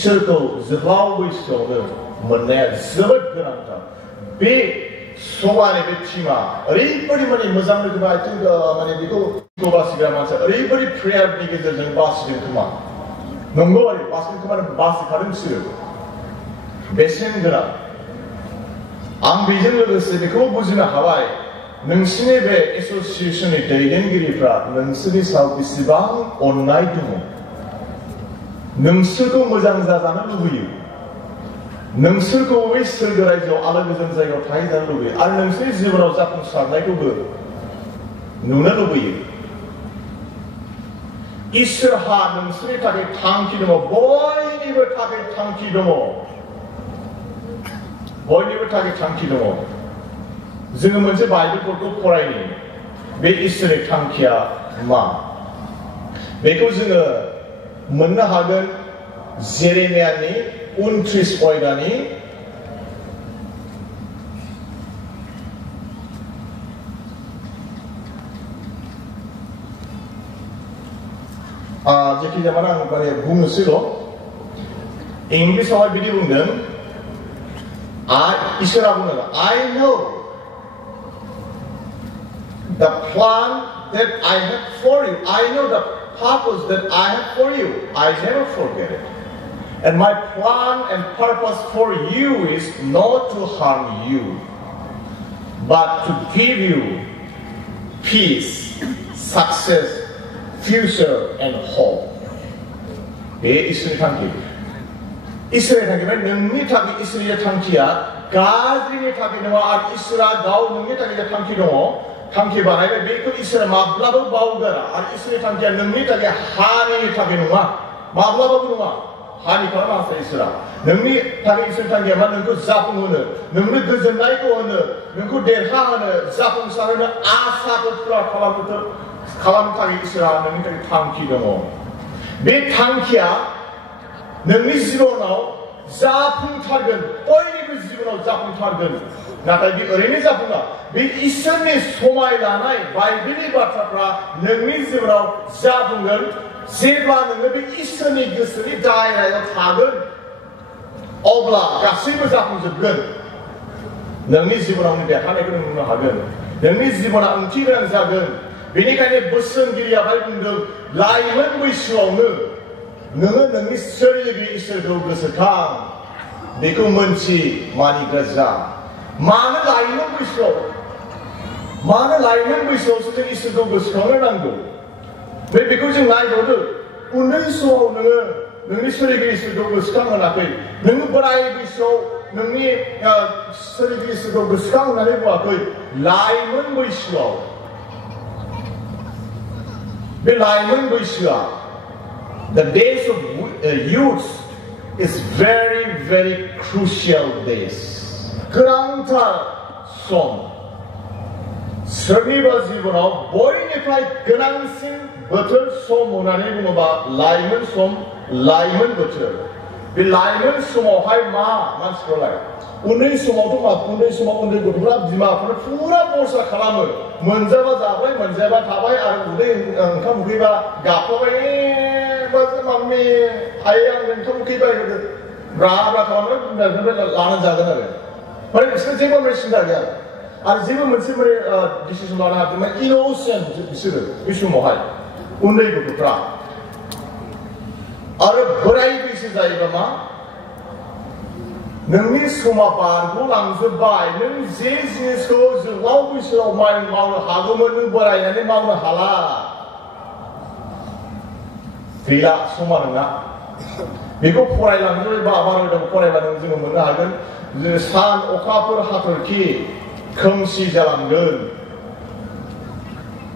इसोरखौ जोबाव बैसोआवनो मोननाया जोबोद गोनांथार। बे सबानि बे टीमा ओरैबायदि माने मोजां रोखोमै आइ थिंक माने बेखौ बासिग्रा मानसिया ओरैबायदि प्रेयारनि गेजेरजों बासिदों खोमा। नंगौ आरो बासिदों खोमा बासिखादों बिसोरो बेसेन गोनां। आं बेजों लोगोसे बेखौ बुजिनो हाबाय नोंसिनि बे एसोसिएशननि दैदेनगिरिफ्रा नोंसोरनि सायाव बेसेबां अननाय दङ। नोंसोरखौ मोजां जाजानो लुबैयो। नोंसोरखौ बै सोरगो रायजोआव आलो गोजोन जायगायाव थाहैजानो लुबैयो आरो नोंसोरनि जिबनाव जाफुंसारनायखौबो नुनो लुबैयो। इसोरहा नोंसोरनि थाखाय थांखि दङ, बयनिबो थाखाय थांखि दङ। बयनिबो थाखाय थांखि दङ। जोङो मोनसे बाइबेलफोरखौ फरायनि बे इसोरनि थांखिया मा बेखौ जोङो मोननो हागोन जेरेमियानि 29 अध्यायनि जेखि जाया आं माने बुंनोसैल' इंलिसावहाय बिदि बुंदों इसोरा बुंदों I know the plan that I have for you. I know the purpose that I have for you. I never forget it. And my plan and purpose for you is not to harm you, but to give you peace, success, future, and hope. बे इसोरनि थांखि। इसोरनि थांखि माने नोंनि थाखाय इसोरनि थांखिया गाज्रिनि थाखाय नङा आरो इसोरा गाव नोंनि थाखाय थांखि दङ। थांखि बानायबाय बेखौ इसोरा माब्लाबो बावगारा आरो इसोरनि थांखिया नोंनि थाखाय हानिनि थाखाय नङा, माब्लाबाबो नङा। हानि खालामा इसोरा नोंनि थाखाय इसोरनि थांखिया मा नोंखौ जाफुंहोनो, नोंनो गोजोननायखौ होनो, नोंखौ देरहाहोनो, जाफुंसारहोनो, आसाखौ फुरा खालामनो थाखाय इसोरा नोंनि थाखाय थांखि दङ। बे थांखिया नोंनि जिबनाव जाफुंथारगोन, बयनिबो जिबनाव जाफुंथारगोन। नाथाय बे ओरैनो जाफुङा। बे इसोरनि समाय लानाय बाइबेलनि बाथ्राफ्रा नोंनि जिबनाव जाफुंगोन जेब्ला नोङो बे इसोरनि गोसोनि दायरायाव थागोन अब्ला गासैबो जाफुंजोबगोन। नोंनि जिबनाव देरहानायखौ नों नुनो हागोन। नोंनि जिबना ओंथि गोनां जागोन। बेनिखायनो बोसोनगिरिया बुंदों लाइमोन बैसोआवनो नोङो नोंनि सोरजिगिरि इसोरखौ गोसोखां, बेखौ मोनथि मानिग्रा जा। मानो लाइमोन बैसोआवसो जों इसोरखौ गोसोखांनो नांगौ। बेखौ जों नायबावदो उन्दै समाव नोङो नोंनि सोरजिगिरि इसोरखौ गोसोखां होनाखै, नोङो बोराय बैसोआव नोंनि सोरजिगिरि इसोरखौ गोसोखां होननानै बुङाखै। लाइमोन बैसोआव बे लाइमोन बैसोआ the days of youth is very very crucial days. गोनांथार सम। सोरनिबा जिबनाव बयनिफ्राय गोनांसिन बोथोर सम होननानै बुङोबा लाइमोन सम, लाइमोन बोथोर। बे लाइमोन समावहाय मा मानसिफोरालाय उन्दै समावथ' मा उन्दै समाव उन्दै गथ'फ्रा बिमाफोर फुरा बरसा खालामो। मोनजाबा जाबाय, मोनजाबा थाबाय आरो उदै ओंखाम उखैबा गाबफ्लाबाय माम्मि आइ आं ओंखाम उखैबाय होदो ब्रा ब्रा खालामनानै बिमानिफ्राय लानानै जागोन आरो माने बिसोर जेबो माने सिन्था गैया आरो जेबो मोनसे माने डिसिसन लानो हागोन। माने इनोसेन्ट बिसोरो बे समावहाय उन्दै गथ'फ्रा। आरो बोराय बैसो जायोबा मा नोंनि समा बारग'लांजोबबाय। नों जे जिनिसखौ जोहोलाव बैसोआव मावनो हागौमोन नों बोरायनानै मावनो हाला। गैला, समा नोंना। बेखौ फरायलांनो बारायदों फरायबा जोङो मोननो हागोन। सान अखाफोर हाथरखि खोमसि जालांगोन।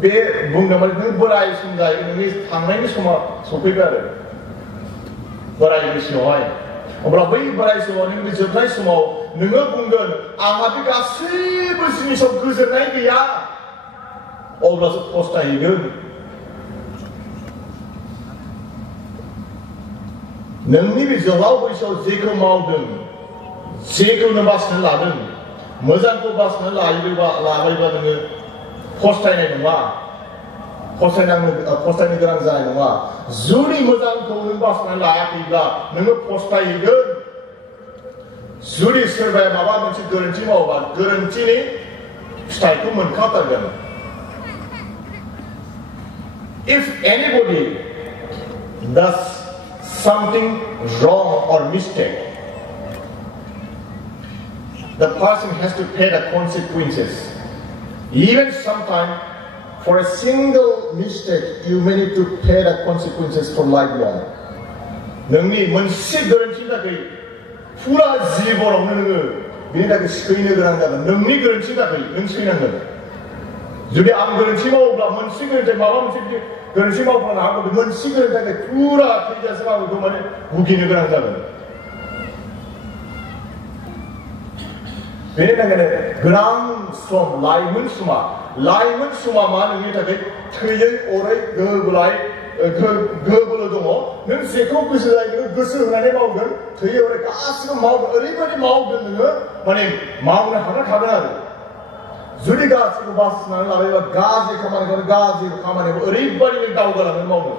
बे बुंदों माने नों बोराय सम जायो, नोंनि थांनायनि समा सफैबाय आरो बोराय बैसोआवहाय। अब्ला बै बोराय समाव नोंनि जोबनाय समाव नोङो बुंगोन आंहा बे गासैबो जिनिसाव गोजोननाय गैया, अब्लासो फस्थायहैगोन। नोंनि बे जोहोलाव बैसोआव जेखौ मावदों, जेखौ नों बासिनानै लादों, मोजांखौ बासिनानै लाबायबा नोङो फस्थायनाय नङा। फसायनो गोनां जानाय नङा जुदि मोजांखौ नों बासिनानै लायाखैब्ला नोङो फस्थायगोन जुदि सोरबाया माबा मोनसे गोरोन्थि मावोबा गोरोन्थिनि फिथाइखौ मोनखाथारगोन if anybody does something wrong or mistake the person has to pay the consequences even sometimes for a single mistake you may need to pay the consequences for lifelong नोंनि मोनसे गोरोन्थिनि थाखाय फुरा जिबनावनो नोङो बेनि थाखाय सैनो गोनां जागोन नोंनि गोरोन्थिनि थाखाय नों सैनांगोन जुदि आं गोरोन्थि मावोब्ला मोनसे गोरोन्थि माबा मोनसे गोरोन्थि मावफ्लांनो हागौ बे मोनसे गोरोन्थिनि थाखाय फुरा थैजासिम आं बेखौ माने भुगिनो गोनां जागोन बेनि थाखायनो गोनां सम लाइमोन समा मा नोंनि थाखाय थैयै अरै गोहो बोलो दङ नों जेखौ गोसो जायो नोङो गोसो होनानै मावगोन थैयै अरै गासिबो मावगोन ओरैबायदि मावगोन नोङो माने मावनो हागोन आरो जुदि गासिबो बासिनानै लायोबा गाज्रि खामानिखौ ओरैबायदि नों दावगालांनो मावनो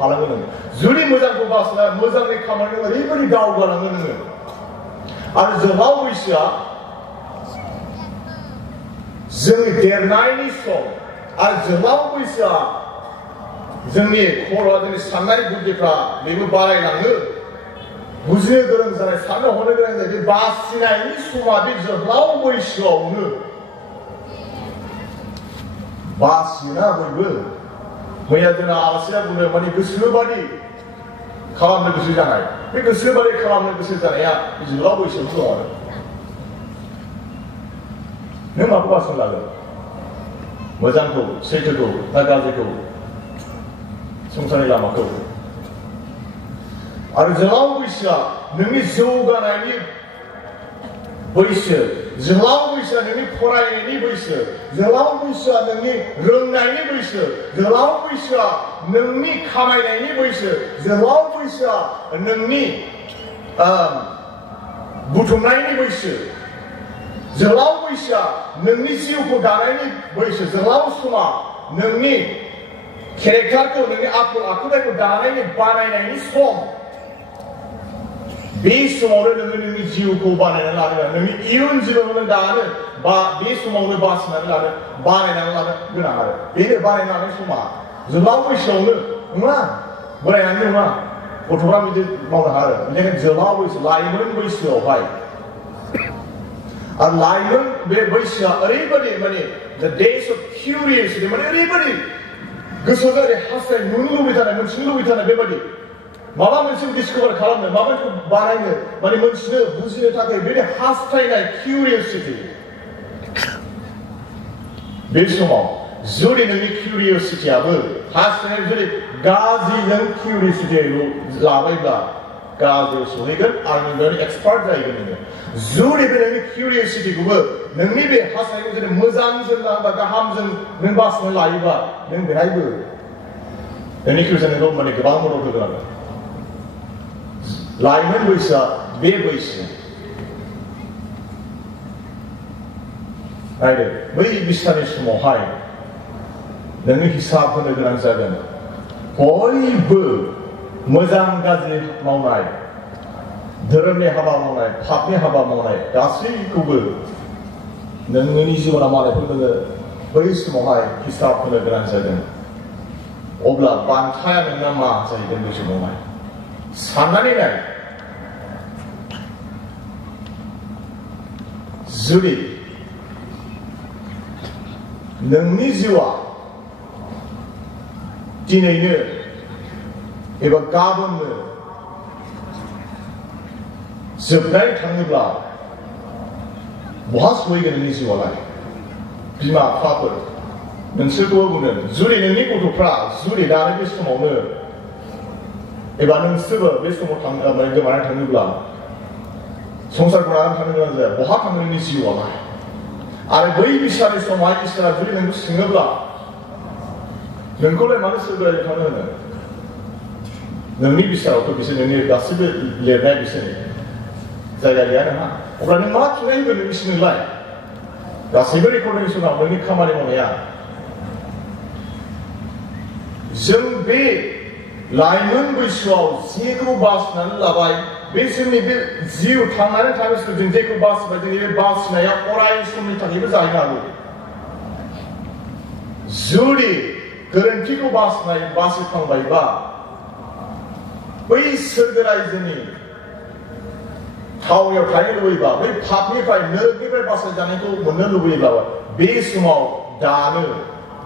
हालाङो नोङो जुदि मोजांखौ बासिना मोजांनि खामानिखौ ओरैबायदि दावगालाङो नोङो आरो जोबाव बैसोआ जोंनि देरनायनि सम आरो जोबाव बैसोआ जोंनि खर'आ जोंनि साननाय बुद्धिफ्रा बेबो बारायलाङो बुजिनो गोरों जानाय साननो हनो गोरों जानाय बे बासिनायनि समा बे जोबाव बैसोआवनो बासियोना बयबो मैया जोंना आलासिया बुंदों माने गोसोबादि खालामनो गोसो जानाय बे गोसोबादि खालामनो गोसो जानाया जोबाव बैसोआव दं आरो नों माखौ बासिनो लागोन मोजांखौ सैथोखौ ना गाज्रिखौ संसारनि लामाखौ आरो जोलाव बैसोआ नोंनि जौगानायनि बैसो जोलाव बैसोआ नोंनि फरायनायनि बैसो जोलाव बैसोआ नोंनि रोंनायनि बैसो जोलाव बैसोआ नोंनि खामायनायनि बैसो जोलाव बैसोआ नोंनि बुथुमनायनि बैसो जोलाव बैसोआ नोंनि जिउखौ दानायनि बैसो जोलाव समा नोंनि केरेक्टारखौ नोंनि आखल आखुथायखौ दानायनि बानायनायनि सम बे समावनो नोङो नोंनि जिउखौ बानायनानै लानो नोंनि इयुन जिबनखौ दानो बा बे समावनो बासिनानै बानायनानै लानो गोनां आरो बे बानायनानै लानाय समा जोलाव बैसोआवनो नङा बोरायनानै नङा गथ'फ्रा बिदि मावनो हायो बेनिखायनो जोलाव बैसो लाइमोन बैसोआवहाय आरो लाइमोन बे बैसोआ ओरैबायदि माने the days of curiosity माने ओरैबायदि गोसोआव ओरै हास्थाय नुनो लुबैथारनाय मोनथिनो लुबैथारनाय बेबायदि माबा मोनसे डिस्कभार खालामनो माबा मोनसे बानायनो माने मोनथिनो बुजिनो थाखाय बेबायदि हास्थायनाय किउरियसिटि बे समाव जुदि नोंनि किउरियसिटियाबो हास्थायनाय जुदि गाज्रि नों किउरियसिटि लाबायब्ला गाज्रियाव सहैगोन आरो नों एक्सपार्ट जाहैगोन नोङो जुदि बे नोंनि किउरियसिटिखौबो नोंनि बे हास्थायनायखौ जुदि मोजांजों बा गाहामजों नों बासिनानै लायोबा नों बेहायबो नोंनि किउरियसिटिखौ माने गोबां मदद होगोन आरो लाइमोन बैसोआ बे बैसो नायदो बै बिस्तानि समावहाय नोंनि हिसाब होनो गोनां जागोन बयबो मोजां गाज्रि मावनाय धोरोमनि हाबा मावनाय पापनि हाबा मावनाय गासैखौबो नोंनि जिबनाव मावनायखौ नोङो बै समावहाय हिसाब होनो गोनां जागोन अब्ला बान्थाया नोंना मा जाहैगोन बै समावहाय साननानै नाय जुदि नोंनि जिउआ दिनैनो एबा गाबोननो जोबनानै थाङोब्ला बहा सहैगोन नोंनि जिउआलाय बिमा बिफाफोर नोंसोरखौबो बुंदों जुदि नोंनि गथ'फ्रा जुदि दानि बे समावनो एबा नोंसोरबो बे समाव गोमानानै थाङोब्ला संसारखौ लानानै थांनो गोनां जाया बहा थाङो नोंनि जिउआलाय आरो बै बिसानि समावहाय इसोरा जुदि नोंखौ सोङोब्ला नोंखौलाय मानो सोरगोआव थानो होनो नोंनि बिसारावथ' बिसोर नोंनि गासैबो लिरनाय बिसोरनि जायगा गैया नोंहा अब्ला नों मा फिननाय होगोन बिसोरनोलाय गासैबो रेकर्डिं समाव नोंनि खामानि मावनाया जों बे लाइमोन बैसोआव जेखौ बासिनानै लाबाय बे जोंनि बे जिउ थांनानै थानाय समाव जों जेखौ बासिबाय जोंनि बे बासिनाया अराय समनि थाखायबो जाहैनो हागौ जुदि गोरोन्थिखौ बासिखांबायबा बै सोरगो रायजोनि थावनियाव थानो लुबैबा बै पापनिफ्राय नोगनिफ्राय बासायजानायखौ मोननो लुबैब्ला बे समाव दानो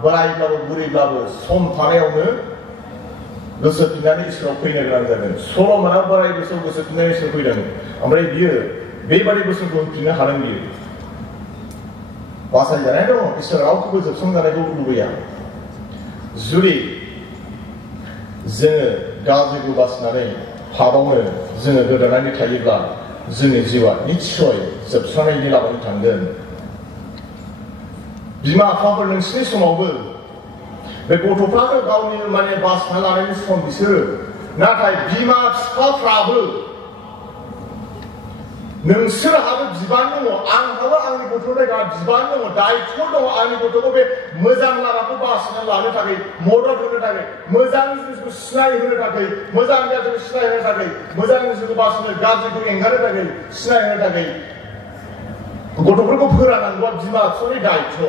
बोरायब्लाबो बुरैब्लाबो सम थानायावनो गोसोफिननानै इसोराव फैनो गोनां जागोन सल'मना बोराय बोसोराव गोसोफिननानै इसोर फैदों ओमफ्राय बियो बेबादि बोसोरखौ होनफिननो हादों बियो बासायजानाय दङ इसोर रावखौबो जोबस्रांजानायखौ लुबैया जुदि जोङो गाज्रिखौ बासिनानै पापावनो जोङो गोदोनानै थायोब्ला जोंनि जिउआ निस्सय जोबस्रांनायनि लामाजों थांगोन बिमा बिफाफोर नोंसिनि समावबो बे गथ'फ्राबो गावनि माने बासिना लानायनि सम बिसोरो नाथाय बिमा बिफाफ्राबो नोंसोरहाबो बिबान दङ आंहाबो आंनि गथ'नि थाखाय बिबान दङ दायित्व दङ आंनि गथ'खौ बे मोजां लामाखौ बासिना लानो थाखाय मदद होनो थाखाय मोजां जिनिसखौ सिनायहोनो थाखाय मोजां गाज्रिखौ सिनायहोनो थाखाय मोजां जिनिसखौ बासिनो गाज्रिखौ एंगारनो थाखाय सिनायहोनो थाखाय गथ'फोरखौ फोरोंनांगौआ बिमा बिफानि दायित्व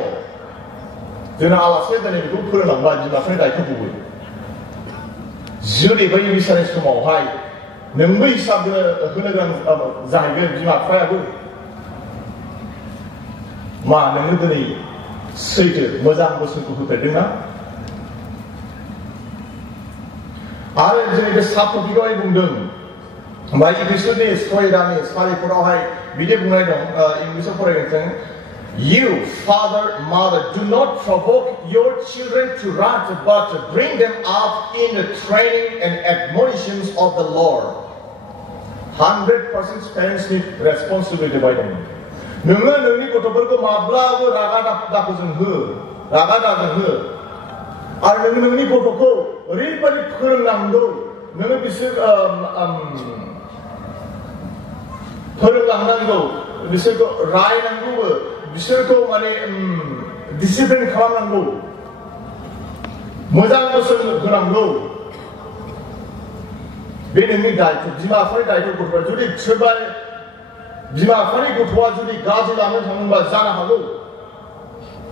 जोंना आलासिया दिनै बेखौ फोरोंलांबा बिमा बिफानि दायित्व गुबै जुदि बै बैसागनि समावहाय नोंबो हिसाब होनो गोनां जाहैगोन बिमा बिफायाबो मा नोङो दिनै सैथो मोजां बोसोनखौ होफेरदोंना आरो जोंनि बे साबटपिकआवहाय बुंदों ओमफ्राय एपिसडनि सयदानि सारिफोरावहाय बिदि बुंनाय दं इंलिसाव फरायदों You, father, mother, do not provoke your children to wrath, but bring them up in the training and admonitions of the Lord. 100% parents need responsibility by them. नोङो नोंनि गथ'फोरखौ माब्लाबो रागा दाखोजों हो रागा दाजों हो आरो नोङो नोंनि गथ'खौ ओरैबायदि फोरोंनांगौ नोङो बिसोर फोरोंलांनांगौ बिसोरखौ रायनांगौबो बिसोरखौ माने डिसिप्लिन खालामनांगौ मोजां बोसोन होनांगौ बे नोंनि दायित्व बिमा बिफानि दायित्व गथ'फ्रा जुदि सोरबा बिमा बिफानि गथ'आ जुदि गाज्रि लामायाव थाङोब्ला जानो हागौ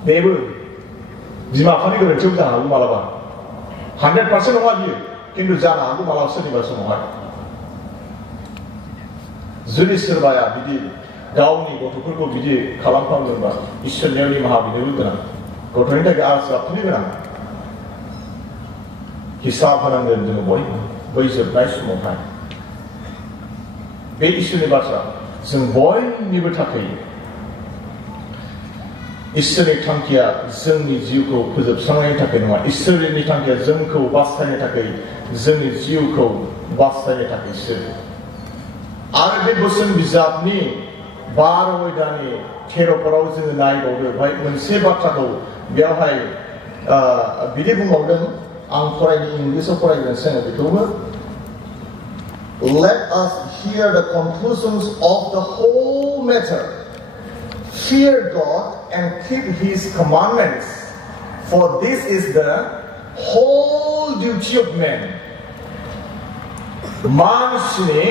बेबो बिमा बिफानि गोरोन्थियाव जानो हागौ मालाबा 100% नङा बियो खिन्थु जानो हागौ मालाबा सोरनिबा समावहाय जुदि सोरबाया बिदि गावनि गथ'फोरखौ बिदि खालामफ्लांदोंबा इसोरनियाव निमाहा बिनोबो गोनां गथ'नि थाखाय आरज गाबनो गोनां हिसाब होनांगोन जोङो बयबो बै जोबनाय समावहाय बे इसोरनि बाथ्रा जों बयनिबो थाखाय इसोरनि थांखिया जोंनि जिउखौ फोजोबस्रांनायनि थाखाय नङा इसोरनि थांखिया जोंखौ बासायनो थाखाय जोंनि जिउखौ बासायनो थाखायसो आरो बे बोसोन बिजाबनि 12 अयदानि 13फोराव जोङो नायबावदो बेवहाय मोनसे बाथ्राखौ बेवहाय बिदि बुंबावदों आं फरायनो इंलिसाव फरायग्रोनोसै आङो बेखौबो Let us hear the conclusions of the whole matter. Fear God and keep His commandments, for this is the whole duty of man. मानसिनि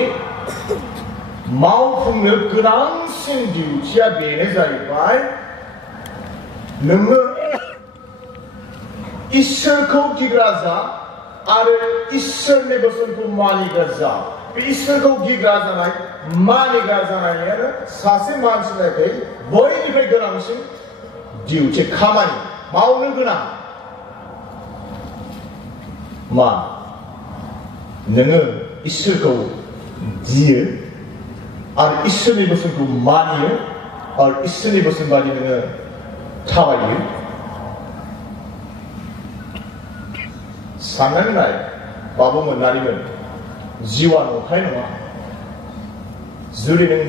मावफुंनो गोनांसिन डिउटिया बेनो जाहैबाय नोङो इसोरखौ गिग्रा जा आरो इसोरनि बोसोनखौ मानिग्रा जा बे इसोरखौ गिग्रा जानाय मानिग्रा जानायानो सासे मानसिनि थाखाय बयनिफ्राय गोनांसिन डिउटि खामानि मावनो गोनां मा नोङो इसोरखौ गियो आरो इसोरनि बोसोनखौ मानियो आरो इसोरनि बोसोन बायदि नोङो थाबायो साननानै नाय बाबुमोन नारिमोन जिउआ नंखाय नङा जुदि नों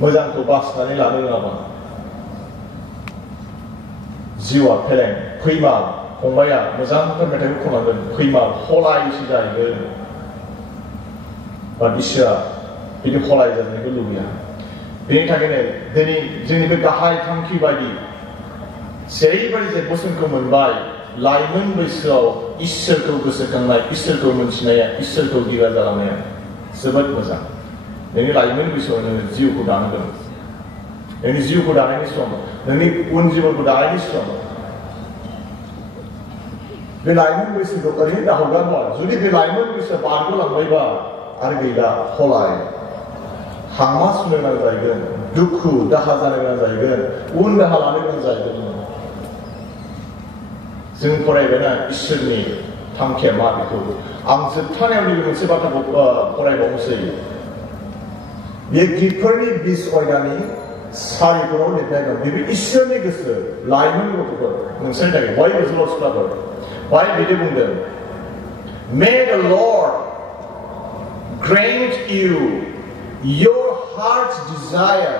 मोजांखौ बासिनानै लानो रोङाबा जिउआ फेलें फैमा फंबाया मोजांथार मेथाइखौ खननांगोन फैमा हलायसो जाहैगोन बा इसोरा बिदि हलाय जानायखौ लुबैया बेनि थाखायनो दिनै जोंनि बे गाहाय थांखि बायदि जेरैबायदि जे बोसोनखौ मोनबाय लाइमोन बैसोआव इसोरखौ गोसोखांनाय इसोरखौ मोनथिनाया इसोरखौ दिगा जालांनाया जोबोद मोजां नोंनि लाइमोन बैसोआव नोङो जिउखौ दानो गोनां नोंनि जिउखौ दानायनि सम नोंनि उन जिबनखौ दानायनि सम बे लाइमोन बैसोखौ ओरैनो दाहगारबा जुदि बे लाइमोन बैसोआ बारग'लांबायबा आरो गैला हलाय हांमा सुनो गोनां जाहैगोन दुखु दाहा जानो गोनां जाहैगोन उन दाहा लानो गोनां जाहैगोन जों फरायबायना इसोरनि थांखिया मा बेखौ आं जोबथानायाव नैबे मोनसे बाथ्राखौ फरायबावनोसै बे गितफोरनि 20 अयदानि 4 लिरनाय दं बेबो इसोरनि गोसो लाइमोन गथ'फोर नोंसोरनि थाखाय बयबो जल सिख्लाफोर बाय बिदि बुंदों May the Lord grant you your heart's desire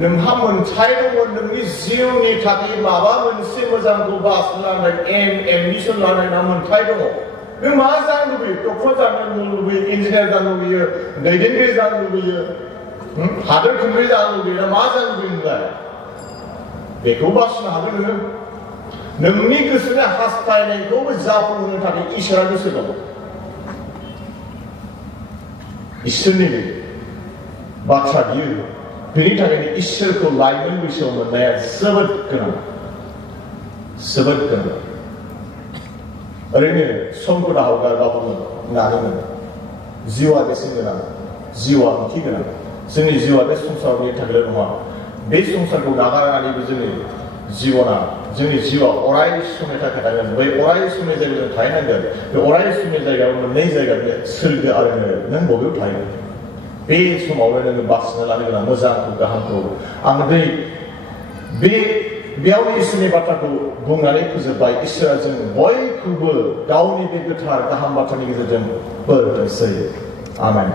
नोंहा मोनथाय दंमोन नोंनि जिउनि थाखाय माबा मोनसे मोजांखौ बासलानाय एडमिसन लानाय ना मोनथाय दङ नों मा जानो लुबैयो डक्टर जानो लुबैयो इन्जिनियार जानो लुबैयो दैदेनगिरि जानो लुबैयो हादोर खुंगिरि जानो लुबैयो ना मा जानो लुबैयो नोंलाय बेखौ बासिनो हागोन नोङो नोंनि गोसोनि हास्थायनायखौबो जाफुंहोनो थाखाय इसोरा गोसो दं इसोरनि बाथ्रा बियो बेनि थाखायनो इसोरखौ लाइमोन बैसोआव मोननाया जोबोद गोनां ओरैनो समखौ दाहगारबाबो नानोमोन जिउआ बेसेन गोनां जिउआ ओंथि गोनां जोंनि जिउआ बे संसारनि थाखायल' नङा बे संसारखौ नागारनानैबो जोंनि जिउआ अराय समनि थाखाय थागोन बै अराय समनि जायगायाव जों थाहैनांगोन बे अराय समनि जायगायाव मोननै जायगा बे सोरगो आरो नों बबेयाव थाहैगोन बे समावनो नोङो बासिना लानो गोनां मोजांखौ गाहामखौ आं बेयाव इसोरनि बाथ्राखौ बुंनानै फोजोबबाय इसोरा जों बयखौबो गावनि बे गोथार गाहाम बाथ्रानि गेजेरजों बोर होसै आमेन